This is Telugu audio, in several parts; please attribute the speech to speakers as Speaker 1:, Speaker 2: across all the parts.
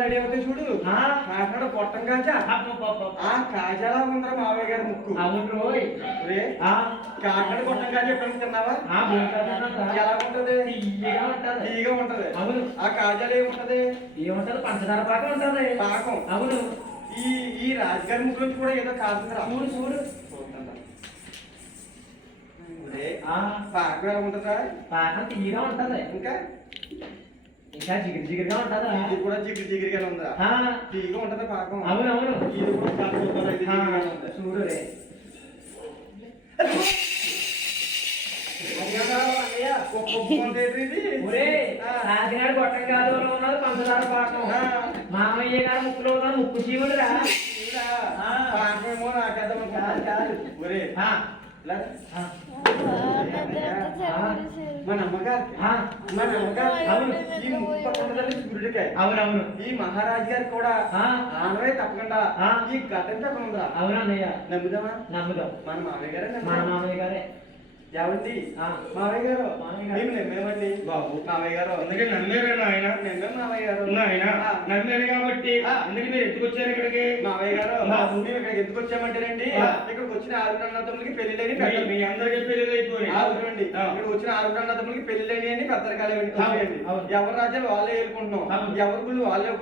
Speaker 1: రెడీ అవుతాయి చూడు.
Speaker 2: ఆ.
Speaker 1: కాకినాడ పొట్టం కాజా. ఆ కాజాలా ఉందరా మావయ్య గారి ముక్కు.
Speaker 2: అవును
Speaker 1: రే కాకినాడ పొట్టం కాజా ఎప్పుడైనా తిన్నావా? ఎలా ఉంటది. తీగా ఉంటది.
Speaker 2: అవును.
Speaker 1: ఆ కాజాలు ఏముంటది?
Speaker 2: ఏముంటది? పంచదార పాకం ఉంటది.
Speaker 1: పాకం.
Speaker 2: అవును.
Speaker 1: ఈ ఈ రాజుగారి నుంచి కూడా ఏదో కాదురా
Speaker 2: చూడు చూడు.
Speaker 1: పాకం ఎలా ఉంటుందా
Speaker 2: పాకం తీయగా ఉంటది.
Speaker 1: ఇంకా?
Speaker 2: ఇంకా జిగిరి జిగిరిగా ఉంటదా?
Speaker 1: ఇది కూడా జిగిరి జిగిరిగా ఉందా తీగా ఉంటది పాకం?
Speaker 2: అవును అవును.
Speaker 1: ఇది కూడా పాకం? ఇది.
Speaker 2: చూడు రే.
Speaker 1: కదా.
Speaker 2: కాకినాడ గొట్టం కాదులో ఉన్నది పంచదార పాకం. మామయ్య గారి ముక్కులో ఉన్నది ముక్కు
Speaker 1: నాకేద్దాం అనుకున్నాను.
Speaker 2: కాదు, ఆ,
Speaker 1: మన అమ్మగారికి
Speaker 2: ఆ,
Speaker 1: మన అమ్మగారు
Speaker 2: అవును.
Speaker 1: ఈ గురుడికాయ
Speaker 2: అవునవును
Speaker 1: ఈ మహారాజు గారు కూడా
Speaker 2: ఆ.
Speaker 1: ఆనవే తప్పకుండా
Speaker 2: ఆ.
Speaker 1: ఈ గడ్డం తప్ప ఉందా
Speaker 2: అవునన్నయ్య
Speaker 1: నమ్ముదామా
Speaker 2: నమ్ముదాం
Speaker 1: మన మామయ్య గారే
Speaker 2: మన. మామయ్య గారే
Speaker 1: ఏమండి
Speaker 2: ఆ.
Speaker 1: మామయ్య గారు
Speaker 2: మామయ్య గారు.
Speaker 1: మేము నమ్మేమండి
Speaker 3: బాబు
Speaker 1: మామయ్య గారు
Speaker 3: అందుకే నమ్మారు నాయన
Speaker 1: నమ్మే మామయ్య గారు
Speaker 3: నాయన
Speaker 1: ఆ.
Speaker 3: నమ్మారు కాబట్టి
Speaker 1: ఆ.
Speaker 3: అందుకే మీరు ఎత్తుకొచ్చారు ఇక్కడికి
Speaker 1: మామయ్య గారు
Speaker 3: బాబు.
Speaker 1: మేము ఇక్కడికి
Speaker 3: ఆ.
Speaker 1: ఇక్కడికి వచ్చిన ఆరుగురు అన్నదమ్ములకి పెళ్ళిళ్ళని
Speaker 3: మీ- అందరికీ పెళ్ళి అయిపోయి
Speaker 1: ఆరుగురండి ఇక్కడ వచ్చిన ఆరుగురు అన్నదమ్ములకి పెళ్ళిళ్ళని అని పెద్దరికాలు. ఎవరి రాజ్యాలు వాళ్ళే
Speaker 2: అవును.
Speaker 1: ఎవరి గుళ్ళు వాళ్ళే.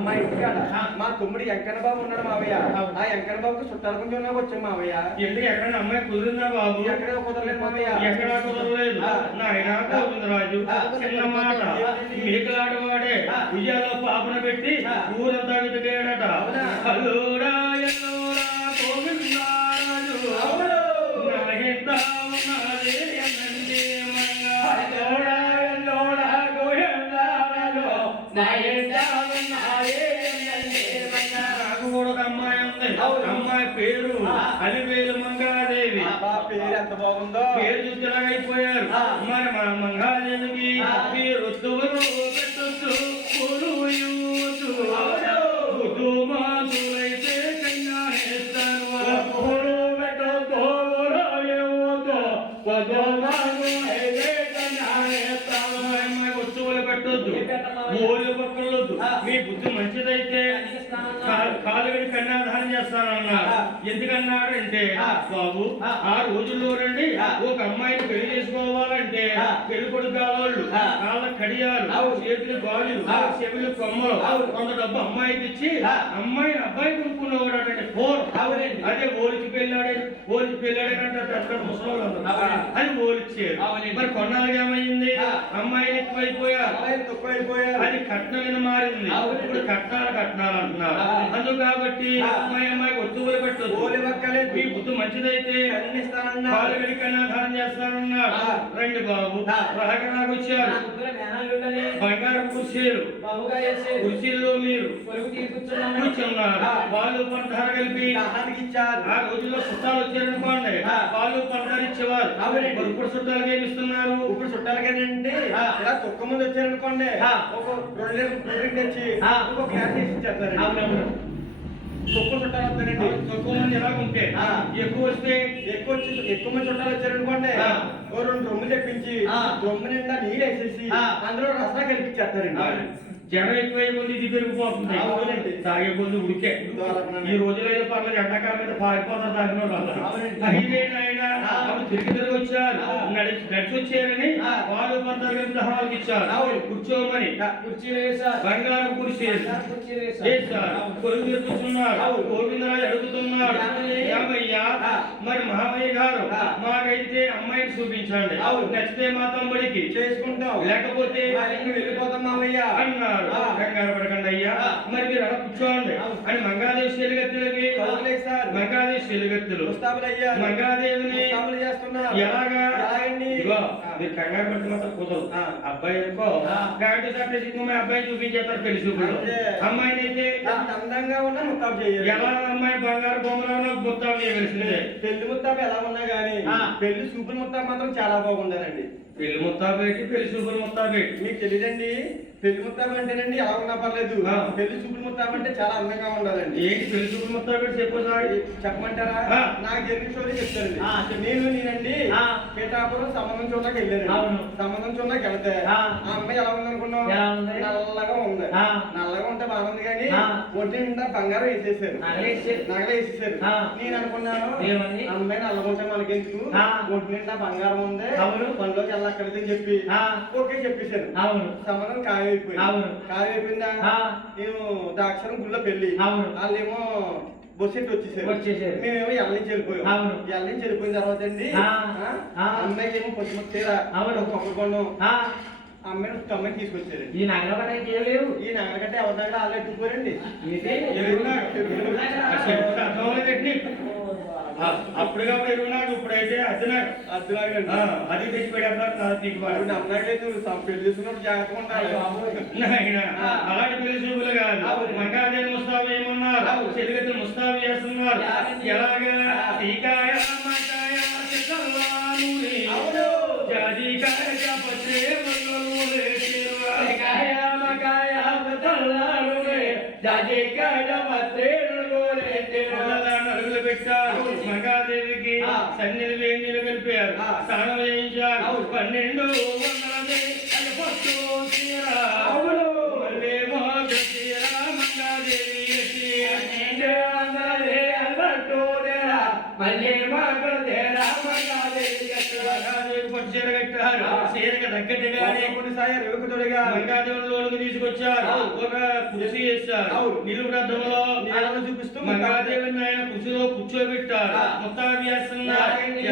Speaker 1: మా ఇంటికాడ. మా తమ్ముడు వెంకన్న బాబు ఉన్నాడు మావయ్య. ఆ వెంకన్న బాబుకి చుట్టాల కొంచెం వచ్చాం మావయ్య
Speaker 3: ఎందుకు ఎక్కడ అమ్మాయి కుదిరిందా బాబు
Speaker 1: ఎక్కడ కుదరలేదు
Speaker 3: ఎక్కడా కుదరలేదు. నాయన గోవిందరాజు. చిన్న మాట? మేకలాడవాడే. ఉయ్యాలో పాపన పెట్టి. ఊరంతా వెతికాడట? హల్లోరా ఎల్లోరా గోవిందరాజు. నాయన ఉన్నది ఎన్నంటి మంగా. అమ్మాయి ఉంది
Speaker 1: అవును.
Speaker 3: అమ్మాయి పేరు. అలివేలు మంగాదేవి
Speaker 1: ఆ బాబు పేరు ఎంత బాగుందో.
Speaker 3: పేరు. మరి మన. మీరు రుతువులు పెట్టొచ్చు పెట్టొద్దు? ఓళ్ళు పక్కలొద్దు. మీ బుద్ధి మంచిదైతే కాలుగడి కన్యాదానం చేస్తానన్నారు
Speaker 1: ఆ.
Speaker 3: ఎందుకన్నాడు అంటే. బాబు
Speaker 1: ఆ.
Speaker 3: రోజుల్లో రండి. ఒక అమ్మాయిని పెళ్ళి చేసుకోవాలంటే. పెళ్ళి కొడుకు కావాళ్ళు. కాళ్ళ కడియాలు. చేతులు గాజులు
Speaker 1: ఆ.
Speaker 3: చెవులు కొమ్మలు. కొంత డబ్బు అమ్మాయికి ఇచ్చి. అమ్మాయిని అబ్బాయి కొనుక్కునేవాడు అంటే ఫోర్. అదే ఓలికి పెళ్ళాడే ఓలికి ముసలోళ్ళు అందరూ.
Speaker 1: అవునండి.
Speaker 3: అది ఓలిచ్చారు. మరి కొన్నాళ్ళకి ఏమైంది. అమ్మాయిని ఎక్కువైపోయారు. అది కట్నం మారింది. ఇప్పుడు కట్నాలు కట్నాలు అంటున్నారు. అందుకు కాబట్టి. అమ్మాయి అమ్మాయి వస్తువులు పెట్టదు
Speaker 1: ఓలి పక్కలేదు.
Speaker 3: మీ బుద్ధి మంచిదైతే
Speaker 1: కన్నిస్తానన్నా.
Speaker 3: కాలు గడికన్నా దానం చేస్తానన్నారు
Speaker 1: ఆ.
Speaker 3: రండి బాబు
Speaker 1: ఆ.
Speaker 3: రాగరాకు
Speaker 2: నా
Speaker 3: వచ్చారు బంగారం కుర్చీలు కుర్చీల్లో మీరు కూర్చున్నారు. వాళ్ళు పంటధార కలిపి. ఆ రోజుల్లో చుట్టాలు వచ్చారనుకోండి. వాళ్ళు పంటధార ఇచ్చేవారు ఇప్పుడు చుట్టాలకి ఏమి ఇస్తున్నారు
Speaker 1: ఇప్పుడు చుట్టాలకేనండి
Speaker 2: ఆ.
Speaker 1: ఇలా తొక్క ముందు వచ్చారనుకోండి. ఒక రెండు తెచ్చి
Speaker 2: ఆ.
Speaker 1: ఒక గ్లాస్ వేసి ఇచ్చేస్తారండి
Speaker 2: అవునవును
Speaker 1: తొక్క చుట్టాలు వస్తారండి
Speaker 3: తక్కువ మంది ఎలా ఉంటే. ఎక్కువ వస్తే
Speaker 1: ఎక్కువ వచ్చి ఎక్కువ మంది చుట్టాలు వచ్చారనుకోండి. ఓ రెండు రొమ్ము తెప్పించి. రొమ్ము నిండా నీళ్ళు వేసేసి. అందులో రసా కలిపించేస్తారండి.
Speaker 3: జనం ఎక్కువై కొద్ది ఇది పెరిగిపోతుంది
Speaker 1: అవునండి.
Speaker 3: తాగే కొద్ది ఉడికే ఈ రోజులో అయితే పర్లేదు ఎండాకాలం మీద పారిపోతారు తాగిన వాళ్ళు
Speaker 1: అవునండి.
Speaker 3: అయితే ఆయన
Speaker 1: ఆ.
Speaker 3: అప్పుడు తిరిగి తిరిగి వచ్చారు. నడిచి నడిచి వచ్చారని. వాళ్ళు పంతారు కలిపి హాల్కి ఇచ్చారు. కూర్చోమని బంగారం కుర్చీ వేశారు కొడుకు. గోవిందరాజు అడుగుతున్నాడు మరి మహామయ్య గారు. మాకైతే అమ్మాయిని చూపించండి. నచ్చితే మా తమ్ముడికి
Speaker 1: చేసుకుంటాం
Speaker 3: లేకపోతే
Speaker 1: వెళ్ళిపోతాం మామయ్య
Speaker 3: అన్నారు. కంగారు పడకండి అయ్యా. మరి మీరు అలా కూర్చోండి. అని మంగాదేవి శెలిగత్తులకి మంగాదేవి శెలిగత్తులు మంగాదేవిని ఎలాగా. మీరు కంగారు పడితే మాత్రం కుదరదు. అబ్బాయి అనుకో. ప్యాంటు షర్ట్ వేసుకుని అబ్బాయి చూపించేస్తారు పెళ్ళి చూపులు. అమ్మాయిని అయితే
Speaker 1: అందంగా ఉన్నా
Speaker 3: ఎలా అమ్మాయి బంగారు బొమ్మలో
Speaker 1: పెళ్ళి ముస్తాబు ఎలా ఉన్నా గానీ. పెళ్ళి చూపుల ముస్తాబు మాత్రం చాలా బాగుండాలండి.
Speaker 3: పెళ్ళి ముత్తా పెట్టి పెళ్ళి చూపులు ముత్తా పెట్టి
Speaker 1: మీకు తెలియదండి పెళ్ళి ముత్తాం అంటేనండి ఎలా ఉన్నా పర్లేదు. పెళ్ళి చూపుడు ముత్తాం అంటే చాలా అందంగా ఉండాలండి
Speaker 3: ఏంటి పెళ్ళి చూపులు ముత్తా పెట్టి చెప్పు సార్
Speaker 1: చెప్పమంటారా. నాకు జరిగిన స్టోరీ చెప్తానండి
Speaker 2: ఆ.
Speaker 1: నేను నేనండి. పీఠాపురం సంబంధం చూడడానికి వెళ్ళాను
Speaker 2: అవును.
Speaker 1: సంబంధం చూడడానికి వెళ్తే
Speaker 2: ఆ.
Speaker 1: అమ్మాయి ఎలా ఉంది అనుకున్నావు
Speaker 2: ఎలా ఉంది?
Speaker 1: నల్లగా ఉంది. నల్లగా ఉంటే బాగుంది కానీ. ఒంటి నిండా బంగారం వేసేసారు. నగలు వేసేసారు. నేను అనుకున్నాను? అమ్మాయి నల్లగా ఉంటే మనకెందుకు. ఒంటి నిండా బంగారం ఉంది. పనిలోకి వెళ్ళక్కర్లేదని చెప్పి. ఓకే చెప్పేశాను
Speaker 2: అవును
Speaker 1: సంబంధం ఖాయమైపోయింది
Speaker 2: అవును. ఆ.
Speaker 1: నేను దాక్షరం గుళ్ళో
Speaker 2: పెళ్ళి.
Speaker 1: వాళ్ళేమో బస్ ఎట్టి వచ్చేసారు.
Speaker 2: వచ్చేసారు.
Speaker 1: మేమేమో ఎల్ల నుంచి వెళ్ళిపోయాం.
Speaker 2: అవును.
Speaker 1: ఎల్ల నుంచి వెళ్ళిపోయిన తర్వాత అండి. అమ్మాయికి ఏమో పొద్దుమ చీర
Speaker 2: అవును.
Speaker 1: ఒక కొబ్బరి కొండం
Speaker 2: ఆ,
Speaker 1: అమ్మాయిని ఒక అమ్మాయి తీసుకొచ్చారు.
Speaker 2: ఈ నగలు కూడా చేయలేవు
Speaker 1: ఈ నగల కంటే ఎవరి దగ్గర వాళ్ళు
Speaker 3: అప్పుడు కాబట్టి ఎరుగునాడు ఇప్పుడైతే అది నాకు
Speaker 1: అర్థలాగండి
Speaker 3: ఆ, అది తెచ్చి పెడతారు నాకు వాడు.
Speaker 1: నువ్వు పెళ్ళి చేసుకున్నప్పుడు జాగ్రత్తగా ఉండాలి
Speaker 3: అలాంటి పెళ్ళి చూపులు కాదు. మంగాదే ముస్తాబు ఏమన్నారు
Speaker 1: అవును.
Speaker 3: చెలిగతి ముస్తాబు చేస్తున్నారు. ఎలాగా. టీకాయ మకాయ చిత్తల్లానుని.
Speaker 1: అవును.
Speaker 3: జాజికాయ మంగళూరే నలుగులు పెట్టారు. మంగాదేవికి
Speaker 1: ఆ.
Speaker 3: సన్నిధి వేణీలు కలిపారు. స్నానం చేయించారు. పన్నెండు తీసుకొచ్చారు. ఒక
Speaker 1: అవును.
Speaker 3: నిలువు రథంలో మంగాదేవిని ఆయన కుర్చీలో కూర్చోబెట్టారు. ముత్తాభ్యాసంగా
Speaker 2: అలాగండి.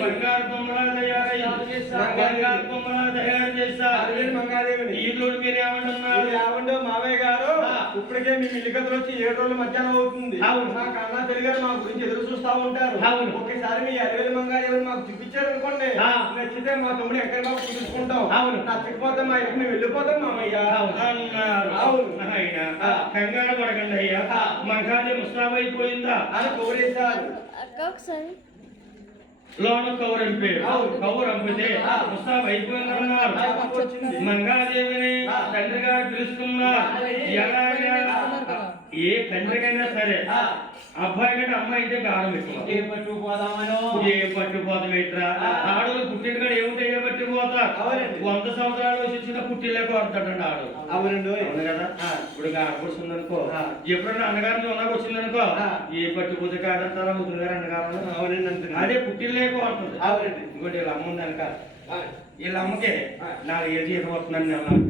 Speaker 3: బంగారు బొమ్మలా తయారయ్యి. బంగారు బొమ్మలా తయారు చేస్తారు
Speaker 1: మంగాదేవిని
Speaker 3: ఈదుడు మీరు ఏమంటున్నారు
Speaker 1: ఏమండో మావయ్య గారు. ఇప్పటికే మీ మిల్లికతులు వచ్చి ఏడు రోజులు మధ్యాహ్నం అవుతుంది
Speaker 3: అవును.
Speaker 1: మా కన్నా తెలుగారు మా గురించి ఎదురు చూస్తా ఉంటారు
Speaker 3: అవును.
Speaker 1: ఒకసారి మీ అరవేలు మంగాదేవిని మాకు చూపించారు అనుకోండి. నచ్చితే మా తమ్ముడు ఎక్కడ బాబు చూపించుకుంటాం
Speaker 3: అవును.
Speaker 1: నచ్చకపోతే మా ఇంటికి మేము వెళ్ళిపోతాం మామయ్య
Speaker 3: అన్నారు
Speaker 1: అవును.
Speaker 3: కంగారు పడకండి అయ్యా. మగాది ముస్తాబైపోయిందా
Speaker 1: అని కోరేశారు
Speaker 4: అక్క ఒకసారి
Speaker 3: లోన కౌరంపే. కౌరంపితే. ముస్తాబ్ అయిపోయిందన్నారు మంగాదేవిని. తండ్రి గారు పిలుస్తున్నారు ఏ తండ్రికైనా సరే. అబ్బాయి కంటే అమ్మాయి అయితే గారం ఎక్కువ
Speaker 2: ఏ పట్టుకుపోదామనో
Speaker 3: ఏ
Speaker 1: ఆ.
Speaker 3: ఆడవాళ్ళు పుట్టిన కూడా ఏమిటో ఏ
Speaker 1: అవునండి.
Speaker 3: వంద సంవత్సరాలు వచ్చి చిన్న పుట్టిలే కోరుతాడండి ఆడు
Speaker 1: అవునండి
Speaker 3: అవును కదా. ఇప్పుడు ఆడపడుచు ఉందనుకో
Speaker 1: ఆ.
Speaker 3: ఎప్పుడన్నా అన్నగారిని ఉన్నాకు వచ్చిందనుకో
Speaker 1: ఆ.
Speaker 3: ఏ పట్టిపోతే కాదంటారా ముద్దులు గారు అన్నగారు
Speaker 1: అవునండి అంతే
Speaker 3: అదే పుట్టిల్లే కోరుతుంది
Speaker 1: అవునండి.
Speaker 3: ఇంకోటి వీళ్ళ అమ్మ ఉంది వెనక
Speaker 1: ఆ.
Speaker 3: వీళ్ళ అమ్మకే
Speaker 1: ఆ.
Speaker 3: నాలుగు ఏళ్ళు జీతం అన్నాను.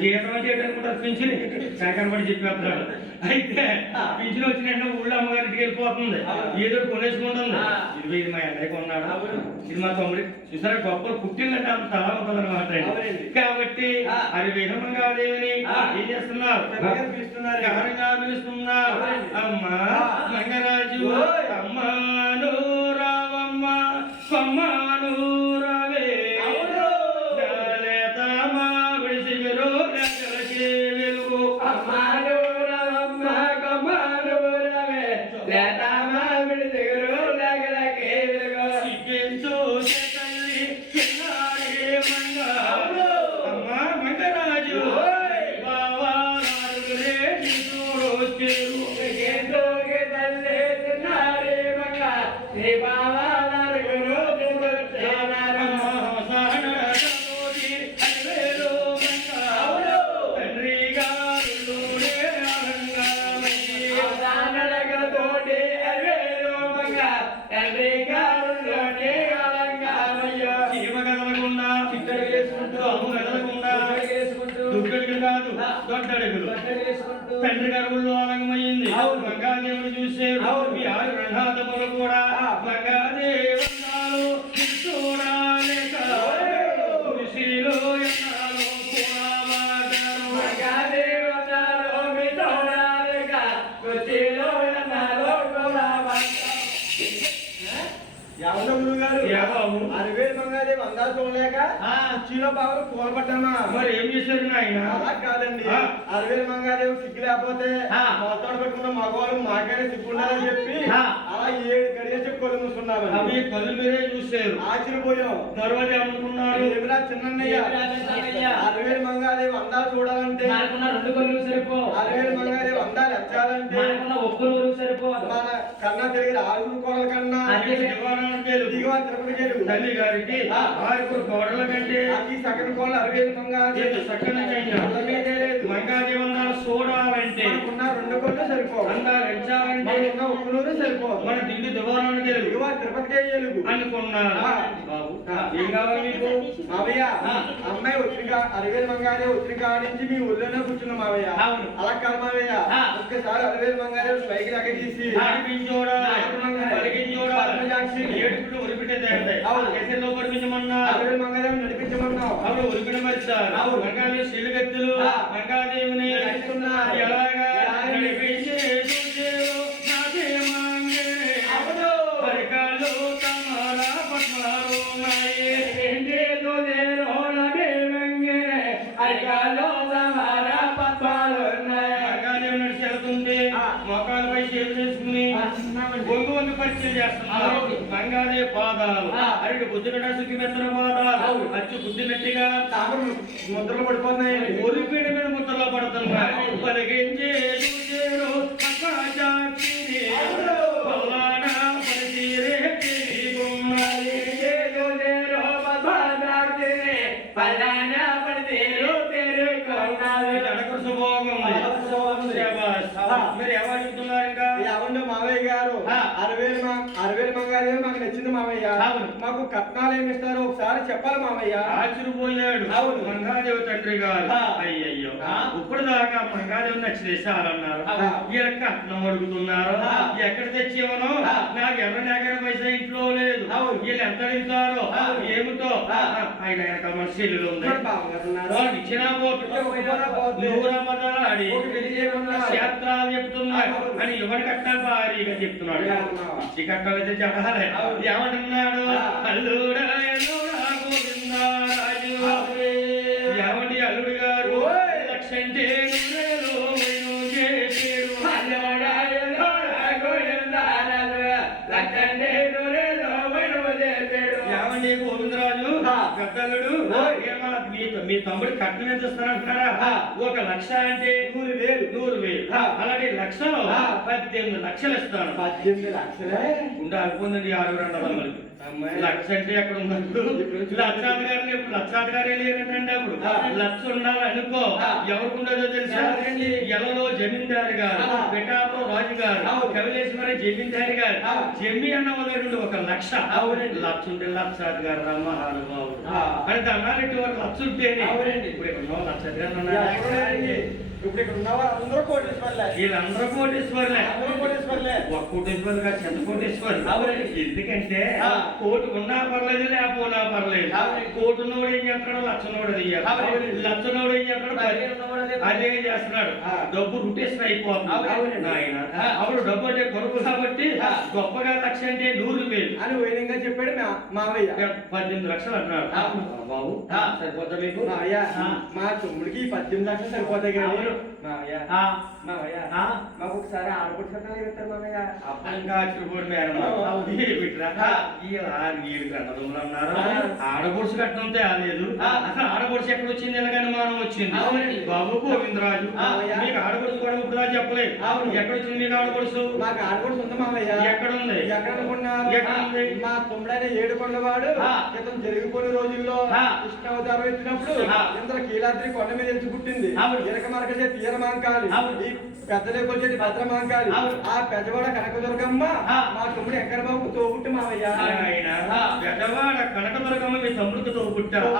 Speaker 3: జీతం చేయడానికి కూడా పింఛన్ శాఖను పడి చెప్పేస్తున్నాడు అయితే పింఛన్ వచ్చిన వెంటనే ఊళ్ళో అమ్మగారికి వెళ్ళిపోతుంది
Speaker 1: అవును.
Speaker 3: ఏదో కొనేసుకుంటుంది. ఇది ఇది మా అన్నయ్య కొన్నాడు. ఇది మా తమ్ముడి చూసారా గొప్పలు పుట్టిందంటే అంత తల ఉంటుంది అనమాట. కాబట్టి. అది విహమంగాదేవిని
Speaker 1: ఆ.
Speaker 3: ఏం చేస్తున్నారు
Speaker 1: పిలుస్తున్నారు.
Speaker 3: గారంగా పిలుస్తున్నారు. అమ్మా
Speaker 1: ఆ.
Speaker 3: తండ్రి గారు
Speaker 1: అందాలు చూడలేక. కుర్చీలో బాగా కూలబడ్డామా
Speaker 3: మరి ఏం చేశారు నాయన
Speaker 1: అలా కాదండి
Speaker 3: ఆ.
Speaker 1: అరవేలు మంగాదేవి సిగ్గు లేకపోతే. మొత్తం పెట్టుకున్న మగవాళ్ళు మాకైనా సిగ్గుండాలని చెప్పి
Speaker 2: ఆ.
Speaker 1: అలా ఏడు కొలు మూసుకున్నామండి
Speaker 3: అవి కళ్ళు మీరే చూశారు.
Speaker 1: ఆశ్చర్యపోయాం.
Speaker 3: తర్వాత ఏమనుకున్నారు
Speaker 1: ఏమిరా చిన్నయ్య? అరవేలు మంగాదేవి అందాలు చూడాలంటే.
Speaker 2: రెండు కళ్ళు సరిపో.
Speaker 1: అరవేలు మంగాదేవి అందాలు ఎచ్చాలంటే
Speaker 2: సరిపోదు
Speaker 1: మన కన్నా తిరిగి ఆరుగురు కోడల కన్నా.
Speaker 2: అదే.
Speaker 3: దివాణానికి వెళ్ళు.
Speaker 1: దిగువ తిరుపతి గెలుగు
Speaker 3: తల్లి గారికి. ఆరుగురు కోడల కంటే
Speaker 1: అది సగం కోళ్ళ అరవేలు మంగాదేవి మీదే లేదు
Speaker 3: మంగాదేవి అందాలు చూడాలంటే
Speaker 1: కోళ్ళు సరిపోవు నూరు సరిపోవు
Speaker 3: మన దిండు దివాణానికి.
Speaker 1: దిగువ తిరుపతికే ఎలుగు
Speaker 3: అనుకున్నారు
Speaker 1: ఆ.
Speaker 3: బాబు. ఏం కావాలి మీకు
Speaker 1: మావయ్య. అమ్మాయి ఉత్రిక అరవేలు మంగాదే ఉత్రిక నుంచి మీ ఊళ్ళోనే కూర్చున్నాం మావయ్య
Speaker 2: అవును.
Speaker 1: అలా కాదు మావయ్య. ఒక్కసారి అరవేలు మంగాదే పైకి లెక్క తీసి.
Speaker 3: ఏడుపులు ఉరిపిటే తేంటాయి
Speaker 1: అవును.
Speaker 3: కేసరిలో పరిపించమన్నా
Speaker 1: అరవేలు మంగాదే నడిపించమన్నావు
Speaker 3: అప్పుడు ఉరిపిన మరిచారు
Speaker 1: అవును.
Speaker 3: మంగాదేవి శిలుగెత్తులు. ఎలాగా
Speaker 1: ఎలాగ
Speaker 2: అరికాలో సమార పద్మాలున్నాయి.
Speaker 3: మంగాదేవి నడిచి వెళ్తుంటే
Speaker 1: ఆ.
Speaker 3: మోకాలపై చేతులు చేసుకుని
Speaker 2: ఆ, చిన్నవండి.
Speaker 3: గొంగు వంగి పరిచయం చేస్తున్నారు పాదాలు. అరటి. అచ్చు బుద్ధినట్టుగా
Speaker 1: ముద్రలు పడిపోతున్నాయండి
Speaker 3: ఒరిపిడి మీద ముద్దలో పడుతున్నాయి. పలికించే మీరు ఇంకా?
Speaker 1: మావయ్య గారు. అరవేలు అరవేలు మాకు నచ్చింది మావయ్య. మాకు కట్నాలు ఏమి ఇస్తారో? ఒకసారి చెప్పాలి మావయ్య.
Speaker 3: ఆశ్చర్యపోయాడు.
Speaker 1: అవును.
Speaker 3: మంగాదేవి తండ్రి గారు. అయ్యయ్యో. ఇప్పుడు దాకా మంగాదేవి నచ్చిదేశాలన్నారు
Speaker 2: అవును.
Speaker 3: వీళ్ళ కట్నం అడుగుతున్నారు
Speaker 2: ఆ.
Speaker 3: ఎక్కడ తెచ్చేవనో. నాకు ఎవరి దగ్గర పైసా ఇంట్లో లేదు. వీళ్ళు ఎంత అడుగుతారో. ఏమిటో ఆయన వెనక మన ఇచ్చినా. క్షేత్రాలు చెప్తున్నాడు. అని ఎవరి కట్టాలు భారీగా చెప్తున్నాడు. ఇచ్చి కట్టాలైతే చెప్పాలి. ఏమంటున్నాడు. అల్లుడా గోవిందరాజు మీ తమ్ముడు కట్నం ఎంత ఇస్తానంటున్నారా. ఒక లక్ష అంటే
Speaker 1: నూరు వేలు
Speaker 3: నూరు వేలు. అలాగే లక్షలు. పద్దెనిమిది లక్షలు ఇస్తాను
Speaker 1: పద్దెనిమిది లక్షలే
Speaker 3: ఉండే అనుకుందండి ఆరు రెండు వందలకి. లక్ష అంటే ఎక్కడ ఉన్నప్పుడు లక్షాధికారులు ఇప్పుడు లక్షాధికారి లేనట్టండి అప్పుడు
Speaker 1: ఆ.
Speaker 3: లక్ష ఉండాలి అనుకో
Speaker 1: ఆ.
Speaker 3: ఎవరికి ఉండదో తెలుసా? ఎలలో జమీందారు గారు. పిఠాపురం రాజు గారు. కవిలేశ్వర జమీందారు గారు. జమ్మి అన్న వాళ్ళ ఒక లక్ష. లక్ష ఉంటే లక్షాధికారు రా మహానుభావుడు. అని దండాలు వరకు లక్ష ఉంటేనే
Speaker 1: అవునండి.
Speaker 3: ఇప్పుడు ఇక్కడ
Speaker 1: ఎవరు
Speaker 3: ఉన్నారా?
Speaker 1: లేరండి. ఇప్పుడు ఇక్కడ ఉన్న అందరూ కోటేశ్వర్లే
Speaker 3: వీళ్ళందరూ కోటేశ్వర్లే
Speaker 1: అందరూ కోటేశ్వర్లే
Speaker 3: ఒక కోటేశ్వరు కాదు చెత్త కోటేశ్వరు. ఎందుకంటే. కోటు ఉన్నా పర్లేదు లేకపోయినా పర్లేదు. కోటు ఉన్నోడు ఏం చేస్తాడు లక్ష ఉన్నోడు తీయాలి
Speaker 1: అవునండి.
Speaker 3: లక్ష ఉన్నోడు ఏం చేస్తాడు
Speaker 2: అదే
Speaker 3: అదే చేస్తున్నాడు. డబ్బు రుటేషన్ అయిపోతుంది
Speaker 1: అవునండి.
Speaker 3: నాయన
Speaker 2: ఆ.
Speaker 3: అప్పుడు డబ్బు అంటే కొరకు కాబట్టి. గొప్పగా లక్ష అంటే నూరు వేలు
Speaker 1: అని వైనంగా చెప్పాడు మావయ్య
Speaker 3: పద్దెనిమిది లక్షలు. ఆ, బాబు. సరిపోతా మీకు.
Speaker 1: మా తమ్ముడికి పద్దెనిమిది లక్షలు సరిపోతాయి కానీ మాకు ఒకసారి ఆడపడి సత్తాలు చెప్తారు మావయ్య
Speaker 3: ఇంకా చిరుపూడి మేడం
Speaker 1: అవును.
Speaker 3: వీటిరా
Speaker 1: ఆ.
Speaker 3: వీళ్ళు కట్టడంలో అన్నారు. ఆడపడుచు కట్టడం తేలేదు. అసలు ఆడపడుచు ఎక్కడ వచ్చింది ఎలాగ అనుమానం వచ్చింది. బాబు గోవిందరాజు. మీకు ఆడపడుచు కూడా ఇప్పుడు చెప్పలేదు. ఎక్కడ వచ్చింది మీకు ఆడపడుచు
Speaker 1: మాకు ఆడపడి ఉంది మావయ్య
Speaker 3: ఎక్కడ ఉంది
Speaker 1: ఎక్కడ అనుకున్నారు? మా తమ్ముడైన ఏడు కొండవాడు. క్రితం జరిగిపోయిన రోజుల్లో. కృష్ణ అవతారం ఎత్తినప్పుడు. ఇంత కీలాద్రి కొండ మీద ఎత్తి పుట్టింది
Speaker 2: అవును.
Speaker 1: తీరక మరకసే తీర మాంకాలి
Speaker 2: అవును.
Speaker 1: ఈ పెద్దలకు వచ్చేది భద్ర మాంకాలి
Speaker 2: అవును.
Speaker 1: ఆ పెద్దవాడ కనకదుర్గమ్మ
Speaker 2: ఆ.
Speaker 1: మా తమ్ముడు ఎక్కడబాబు తోబుట్టు మావయ్య.
Speaker 3: పెద్దవాడ కనకదుర్గమ్మ మీ తమ్ముడికి తోబుట్టారు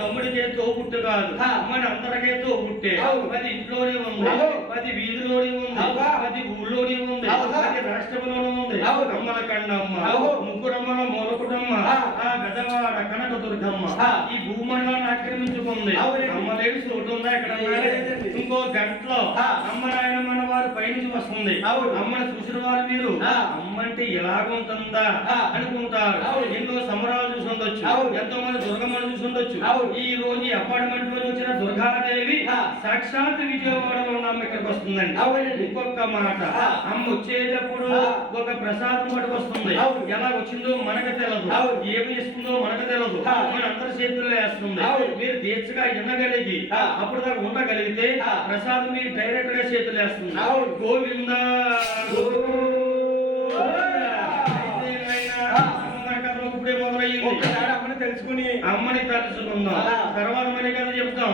Speaker 3: తమ్ముడికి తోబుట్టు కాదు. మన అందరికీ తోబుట్టే. అది ఇంట్లోనే ఉంది. అది వీధిలోనే ఉంది? అది ఊళ్ళోనే ఉంది? అది రాష్ట్రంలోనే ఉంది. అమ్మల కండమ్మ. ముగ్గురమ్మల మూలకుటమ్మ
Speaker 1: ఆ.
Speaker 3: పెద్దవాడ కనకదుర్గమ్మ
Speaker 2: ఆ.
Speaker 3: ఈ భూమండలాన్ని ఆక్రమించుకుంది. అమ్మలేడు చోటు ఉందా ఇక్కడ. ఇంకో గంటలో
Speaker 1: ఆ.
Speaker 3: అమ్మ పైనుంచి వస్తుంది. అమ్మని చూసిన వారు మీరు
Speaker 1: ఆ.
Speaker 3: అమ్మ అంటే ఇలాగుంటుందా
Speaker 1: ఆ.
Speaker 3: అనుకుంటారు. ఎన్నో సంబరాలు చూసి ఉండొచ్చు. ఎంతో మంది దుర్గమ్మను చూసి ఉండొచ్చు. ఈ రోజు ఈ అపార్ట్మెంట్లో వచ్చిన దుర్గాదేవి. సాక్షాత్ విజయవాడలో ఉన్న అమ్మ ఇక్కడికి వస్తుందండి. ఇంకొక మాట. అమ్మ వచ్చేటప్పుడు. ఒక ప్రసాదం పట్టుకొస్తుంది
Speaker 1: అవును.
Speaker 3: ఎలా వచ్చిందో మనకు తెలియదు
Speaker 1: అవును.
Speaker 3: ఏమి ఇస్తుందో మనకు తెలియదు
Speaker 1: ఆ.
Speaker 3: మన అందరి చేతుల్లో వేస్తుంది. మీరు దీక్షగా వినగలిగి
Speaker 1: ఆ.
Speaker 3: అప్పుడు దాకా ఉండగలిగితే. ప్రసాదం మీరు డైరెక్ట్గా చేతులు వేస్తుంది. గోవిందా
Speaker 1: ఆ.
Speaker 3: ఇప్పుడే మొదలయ్యింది
Speaker 1: ఒక్కసారి అమ్మని తెలుసుకుని
Speaker 3: అమ్మని తలుచుకుందాం. తర్వాత మరి కథ చెప్తాం